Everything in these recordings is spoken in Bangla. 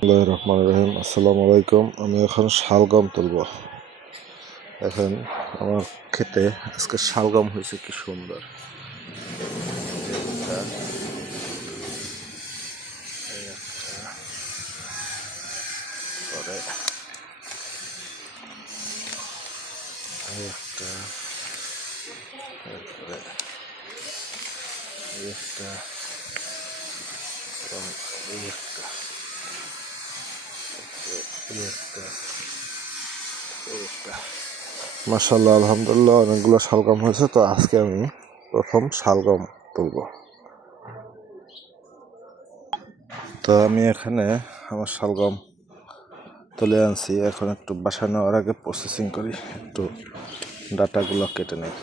রহমান রহিম। আসসালামু আলাইকুম। আমি এখন শালগম তুলব। এখন আমার খেতে আজকে শালগম হয়েছে, কি সুন্দর। মাশাআল্লাহ, আলহামদুলিল্লাহ, অনেকগুলো শালগম হয়েছে। তো আজকে আমি প্রথম শালগম তুলব। তো আমি এখানে আমার শালগম তুলে আনছি। এখন একটু বাসায় নেওয়ার আগে প্রসেসিং করি, একটু ডাটাগুলো কেটে নেই।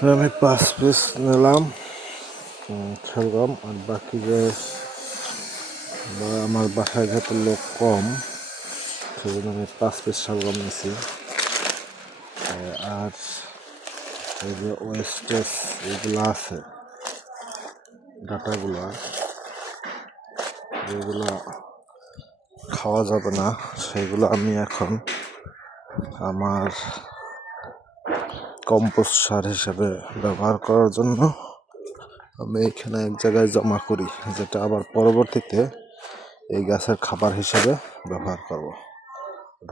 তো আমি 5 পিস নিলাম শালগম। আর বাকি যে আমার বাসায় যেহেতু লোক কম, সেজন্য আমি 5 পিস শালগম নিয়েছি। আর এই যে ওয়েস্টেজ এইগুলো আছে, ডাটাগুলো, যেগুলো খাওয়া যাবে না, সেগুলো আমি এখন আমার কম্পোস্ট সার হিসেবে ব্যবহার করার জন্য আমি এখানে এক জায়গায় জমা করি, যেটা আবার পরবর্তীতে এই গাছের খাবার হিসেবে ব্যবহার করব।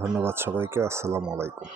ধন্যবাদ সবাইকে। আসসালামু আলাইকুম।